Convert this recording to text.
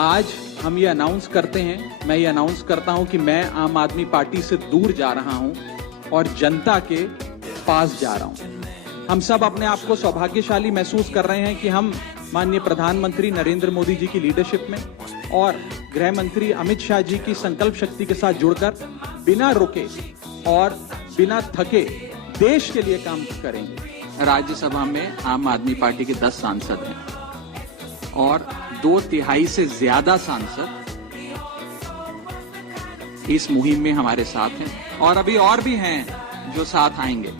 आज हम ये अनाउंस करते हैं, मैं ये अनाउंस करता हूं कि मैं आम आदमी पार्टी से दूर जा रहा हूं और जनता के पास जा रहा हूं। हम सब अपने आप को सौभाग्यशाली महसूस कर रहे हैं कि हम माननीय प्रधानमंत्री नरेंद्र मोदी जी की लीडरशिप में और गृह मंत्री अमित शाह जी की संकल्प शक्ति के साथ जुड़कर बिना रुके और बिना थके देश के लिए काम करेंगे। राज्यसभा में आम आदमी पार्टी के 10 सांसद हैं और 2/3 से ज्यादा सांसद इस मुहिम में हमारे साथ हैं और अभी और भी हैं जो साथ आएंगे।